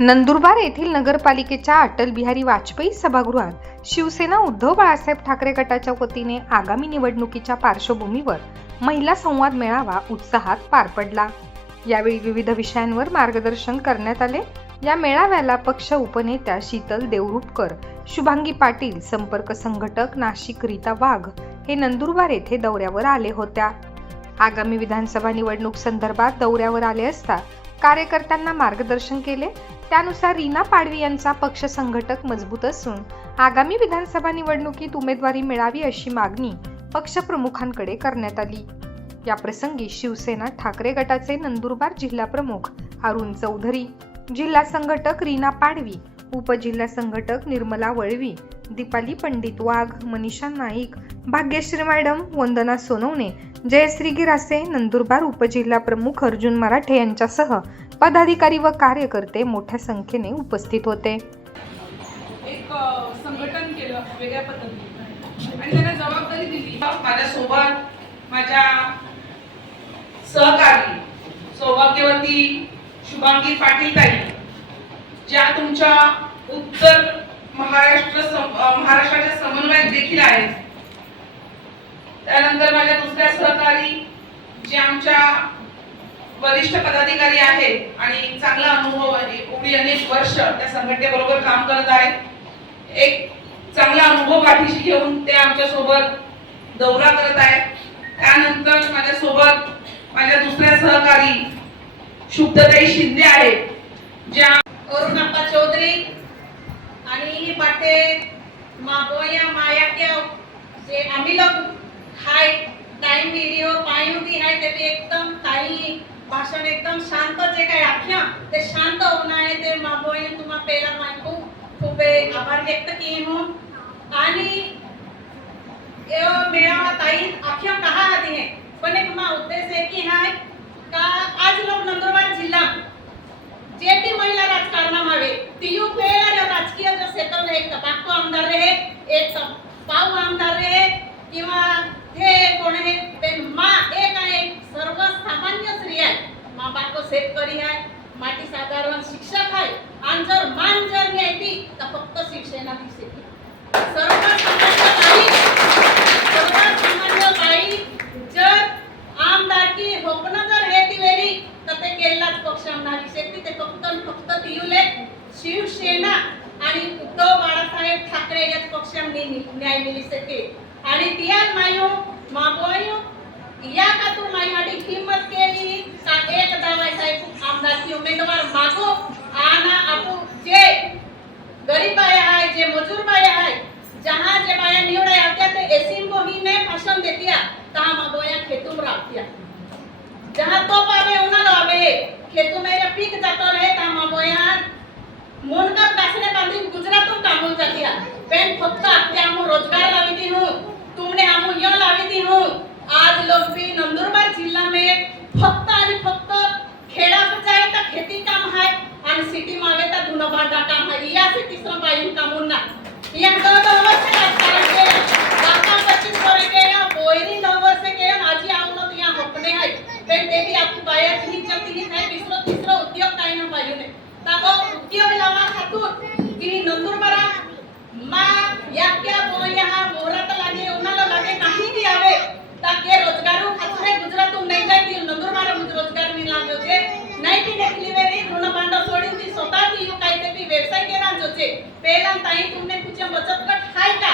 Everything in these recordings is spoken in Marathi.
नंदुरबार येथील नगरपालिकेच्या अटल बिहारी वाजपेयी सभागृहात शिवसेना उद्धव बाळासाहेब ठाकरे गटाच्या वतीने आगामी निवडणुकीच्या पार्श्वभूमीवर महिला संवाद मेळावा उत्साहात पार पडला. यावेळी विविध विषयांवर मार्गदर्शन करण्यात आले. या मेळाव्याला पक्ष उपनेत्या शीतल देवरुपकर शुभांगी पाटील संपर्क संघटक नाशिक रीता वाघ हे नंदुरबार येथे दौऱ्यावर आले होत्या. आगामी विधानसभा निवडणूक संदर्भात दौऱ्यावर आले असता कार्यकर्त्यांना मार्गदर्शन केले. त्यानुसार रीना पाडवी यांचा पक्ष संघटक मजबूत असून आगामी विधानसभा निवडणुकीत उमेदवारी मिळावी अशी मागणी पक्षप्रमुखांकडे करण्यात आली. या प्रसंगी शिवसेना ठाकरे गटाचे नंदुरबार जिल्हा प्रमुख अरुण चौधरी जिल्हा संघटक रीना पाडवी उपजिल्हा संघटक निर्मला वळवी दीपाली पंडित वाघ मनीषा नाईक भाग्यश्री मॅडम वंदना सोनवणे जयश्री गिरासे नंदुरबार उपजिल्हा प्रमुख अर्जुन मराठे यांच्यासह पदाधिकारी व कार्यकर्ते मोठ्या संख्येने उपस्थित होते. एक संघटन केलं वेगळ्या पद्धतीने. आणि त्यांना जबाबदारी दिली. माझ्यासोबत माझ्या सहकारी सौभाग्यवती शुभांगी पाटील ताई ज्या तुमच्या उत्तर महाराष्ट्र महाराष्ट्राच्या समन्वयक देखील आहेत. त्यानंतर माझ्या दुसऱ्या सहकारी जे आमच्या वरिष्ठ पदाधिकारी आहेत आणि चांगला अनुभव आहे एवढी अनेक वर्ष त्या संघटनेबरोबर काम करत आहेत. एक चांगला अनुभव पाठीशी घेऊन ते आमच्यासोबत दौरा करत आहेत. त्यानंतर माझ्या सोबत माझ्या दुसऱ्या सहकारी शुभ्रताई शिंदे आहेत ज्या अरुणाप्पा चौधरी आणि ही बाटे मागोया माया के जे आम्ही लोग हाय टाइम व्हिडिओ हो, पायूं ती है ते भाषण एकदम शांत जे काही आख्या ते शांत होणं आहे ते मागोया तुम्हा पहिला मैं खूप खूप एक आभार व्यक्त की हूँ. हो. आणि यो मेळावा ताई आख्या कहा आती है? पण एक मा उद्देश एक की हाय का नंदुरबार जिल्हा जे बी महिला राजकारणामध्ये तियू पहिला राजकीय जो क्षेत्र एक तबाको आमदार रहे एक पाव आमदार रे किंवा हे कोण आहे? ते मा एक आहे. सर्वसामान्य स्त्री आहे मा बाको शेतकरी आहे. माटी साधारण शिक्षक आहे आणि जर मान जर न्यायची तर फक्त शिक्षणा दिसते सर्वसामान्य बाई सर्वसामान्य बाई जर आमदारकी होपणं जर हे ती वेळी तर ते केरलाच पक्ष आमदारी शेती ते फक्त आणि फक्त तियुले शिवसेना आणि उद्धव बाळासाहेब ठाकरे न्याय मिली सके आणि तियात मायो मागोयो या का तू मायासाठी हिम्मत केली? का एक दावाय साहेब आमदारकी उमेदवार मागो. आना आपू जे गरीब बाया आहे जे मजूर बाया आहे जहां जे बाया निवडा होत्या ते एसी मोहीने भाषण देतिया तहा मागोया खेतूम राखतिया जहां तो पावे उन्हा लावे खेतू मेरे पीक जातो रहे ता मागोया मोनका कासने बांधी गुजरातून कामून जातिया. पेन फक्त आपल्या आमू रोजगार लावी दी हूँ तुमने आमू यो लावी दी हूँ. आज लोग भी नंदुरबार जिल्हा में फक्त आणि फक्त खेडा जाय तर खेती काम है आणि सिटी मागे तर धुणं भांडा काम है. या से तिसरं बाईन कामून ना. या दो दो वर्ष राजकारण केलं. बापा पच्चीस वर्ष या बोयरी नऊ वर्ष के केलं आजी तो या हकने आहे बेन देवी बी बाया ही चलती ही है तिसरं तिसरं उद्योग काय ना पाहिजे नाही तागो उद्योग लावा खातून. की नंदुरबार मां मा याक्या बोया हा मोरात लागे उन्हाला लागे काही भी आवे ताके रोजगारू खातरे गुजरातून नाही नंदुर मारा मुझे रोजगार नहीं लागो छे नाही ती देखली वेरी ऋण भांड सोड़ी ती स्वतः ती यू काही ते बी व्यवसाय केला जो छे पहला ताई तुमने कुछ बचत गट हाय का?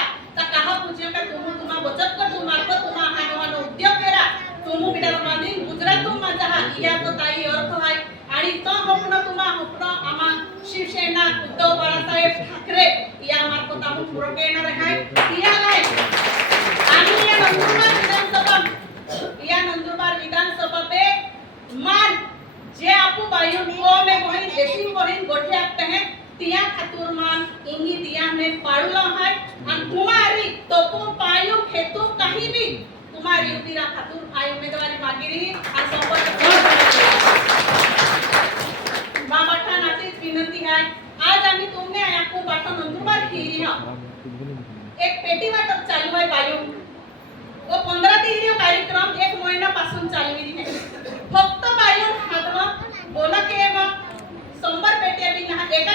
में बहिन एसी बहिन गोठी आते हैं तिया खातुर मान इन्ही दिया में पाड़ुला है और तुम्हारी तोपू पायु खेतु कहीं भी तुम्हारी उतीरा खातुर आई उम्मीदवारी मांगी रही और संपर्क माँ बाठा नातीच विनंती है आज आम्ही तुमने आपको बाठा नंदुरबार खिरी हा एक पेटी वाटप चालू आहे बायू व पंधरा ते हीरो कार्यक्रम एक महिन्यापासून चालविली आहे फक्त बायू हातवा बोला के मग शंभर पेट्या बी ना एक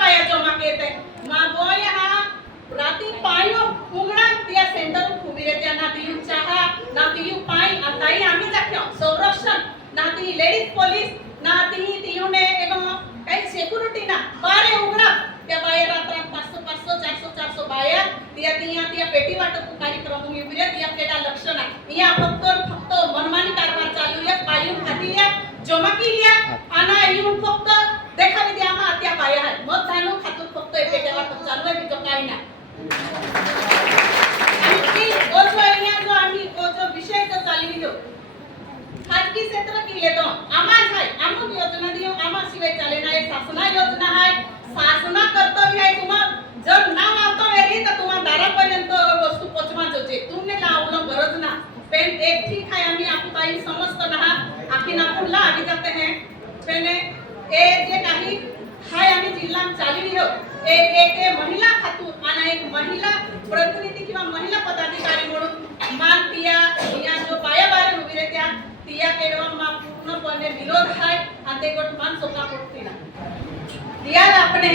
बाया जमा केते मा बोय हा राती पायो उगडा त्या सेंटर उभी रेत्या ना दियू चहा ना दियू पाई आताई आम्ही जाख्या संरक्षण ना ती लेडीज पोलीस ना ती तियुने एवं काही सेक्युरिटी ना बारे उगडा त्या बाया रात्रात पाचशे पाचशे चारशे चारशे बाया त्या तिया त्या નાખુલ્લા આવી જતે હે પેને એ જે કાહી હાય આમી જિલ્લામાં ચાલી રહ્યો એ એક એ મહિલા ખાતું આના એક મહિલા प्रतिनिधी किंवा महिला पदाधिकारी म्हणून मान तिया या जो पायाबाहेर उभी राहत्या तिया केडवा पूर्णपणे विरोध आहे आणि ते गट मान स्वतः पोटतील तिया आपण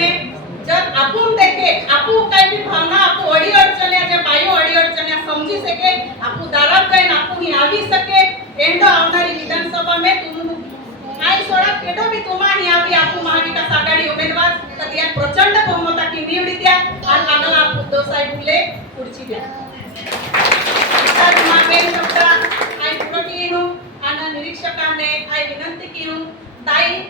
जर आपण देखे आपण काही भी भावना आपण अडी अडचण्या ज्या बायो अडी अडचण्या समजी सके आपण दारात जाईन आपण ही आवी सके एंड आवणारी વિધાનસભા में तुम काय सोडा केडो बी तुम्हा ही आवी आपू महाविकास आघाडी उमेदवार तर या प्रचंड बहुमताची निवडी द्या आणि आम्हाला उद्धव साहेब फुले पुढची द्या तर मागे शब्द आई पुढे येणू आणि निरीक्षकाने आई विनंती केऊ ताई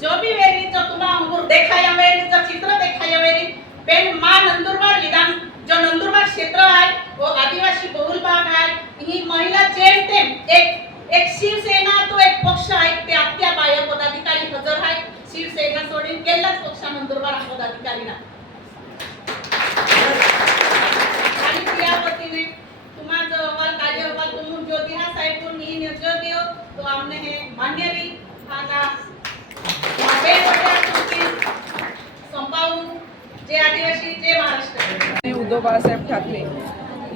जो भी वेरी जो तुम्हा अंगूर देखाया वेरी जो चित्र देखाया वेरी पेन मा नंदुरबार विधान जो नंदुरबार क्षेत्र आहे वो आदिवासी बहुल भाग आहे ही महिला जेम तेम एक पक्ष नंदुरबार हा ना. आणि त्या वतीने तुम्हाला जो अहवाल कार्य अहवाल तुम्ही जो दिहा साहेब को नी जो दियो तो हमने हे मान्य री आना मागे तुमची संपावून जे आदिवासी जे महाराष्ट्र. उद्धव बाळासाहेब ठाकरे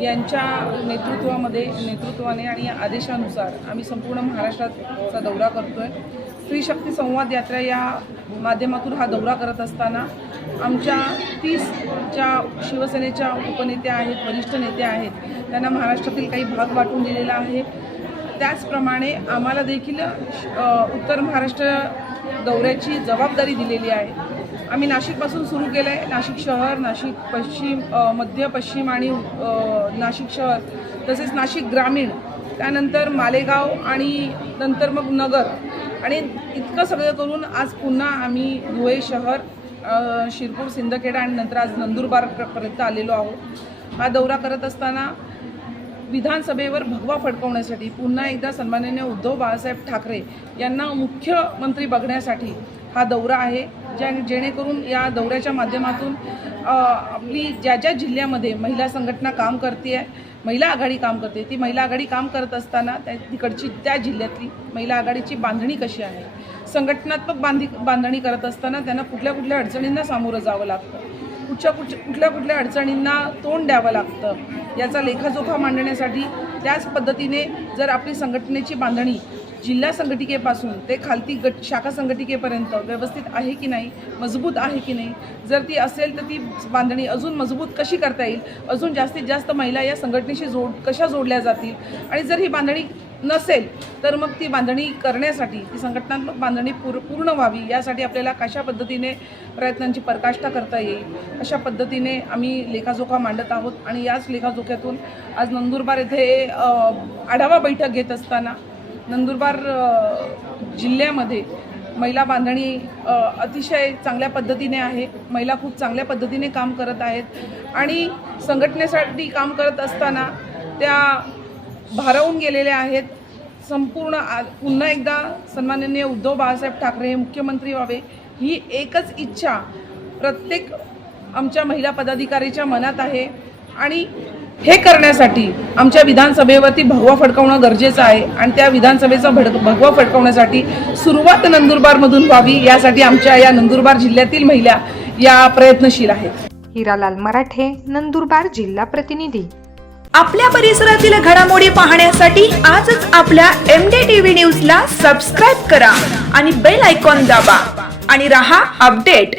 यांच्या नेतृत्वामध्ये नेतृत्वाने आणि आदेशानुसार आम्ही संपूर्ण महाराष्ट्राचा दौरा करतो आहे स्त्री शक्ती संवाद यात्रा या माध्यमातून हा दौरा करत असताना आमच्या तीस ज्या शिवसेनेच्या उपनेत्या आहेत वरिष्ठ नेत्या आहेत त्यांना महाराष्ट्रातील काही भाग वाटून दिलेला आहे. त्याचप्रमाणे आम्हाला देखील उत्तर महाराष्ट्र दौऱ्याची जबाबदारी दिलेली आहे. आम्ही नाशिकपासून सुरू केलं आहे नाशिक शहर नाशिक पश्चिम मध्य पश्चिम आणि नाशिक शहर तसेच नाशिक ग्रामीण त्यानंतर मालेगाव आणि नंतर मग नगर आणि इतकं सगळं करून आज पुन्हा आम्ही धुळे शहर शिरपूर सिंदखेडा आणि नंतर आज नंदुरबारपर्यंत आलेलो आहोत. हा दौरा करत असताना विधानसभेवर भगवा फडकवण्यासाठी पुन्हा एकदा सन्माननीय उद्धव बाळासाहेब ठाकरे यांना मुख्यमंत्री बघण्यासाठी हा दौरा आहे ज्या जेणेकरून या दौऱ्याच्या माध्यमातून आपली ज्या ज्या जिल्ह्यामध्ये महिला संघटना काम करते आहे महिला आघाडी काम करते. ती महिला आघाडी काम करत असताना त्या तिकडची त्या जिल्ह्यातली महिला आघाडीची बांधणी कशी आहे? संघटनात्मक बांधी बांधणी करत असताना त्यांना कुठल्या कुठल्या अडचणींना सामोरं जावं लागतं? कुठच्या कुठच्या कुठल्या कुठल्या अडचणींना तोंड द्यावं लागतं? याचा लेखाजोखा मांडण्यासाठी त्याच पद्धतीने जर आपली संघटनेची बांधणी जिल्हा संघटिकेपासून ते खालती गट शाखा संघटिकेपर्यंत व्यवस्थित आहे की नाही मजबूत आहे की नाही जर ती असेल तर ती बांधणी अजून मजबूत कशी करता येईल अजून जास्तीत जास्त महिला या संघटनेशी जोड कशा जोडल्या जातील आणि जर ही बांधणी नसेल तर मग ती बांधणी करण्यासाठी ती संघटनात्मक बांधणी पूर पूर्ण व्हावी यासाठी आपल्याला कशा पद्धतीने प्रयत्नांची परकाष्ठा करता येईल अशा पद्धतीने आम्ही लेखाजोखा मांडत आहोत. आणि याच लेखाजोख्यातून आज नंदुरबार येथे आढावा बैठक घेत असताना नंदुरबार जिल्ह्यामध्ये महिला बांधणी अतिशय चांगल्या पद्धतीने आहे. महिला खूप चांगल्या पद्धतीने काम करत आहेत. आणि संघटनेसाठी काम करत असताना त्या भारावून गेलेल्या आहेत. संपूर्ण पुन्हा एकदा सन्माननीय उद्धव बाळासाहेब ठाकरे हे मुख्यमंत्री व्हावे. ही एकच इच्छा प्रत्येक आमच्या महिला पदाधिकारीच्या मनात आहे. आणि हे करण्यासाठी आमच्या विधानसभेवरती भगवा फडकवणं गरजेचं आहे आणि त्या विधानसभेचा भड भगवा फडकवण्यासाठी सुरुवात नंदुरबारमधून व्हावी यासाठी आमच्या या नंदुरबार जिल्ह्यातील महिला या प्रयत्नशील आहेत. हिरालाल मराठे नंदुरबार जिल्हा प्रतिनिधी. आपल्या परिसरातील घडामोडी पाहण्यासाठी आजच आपल्या एम डी टीव्ही न्यूजला सबस्क्राईब करा आणि बेल आयकॉन दाबा आणि रहा अपडेट.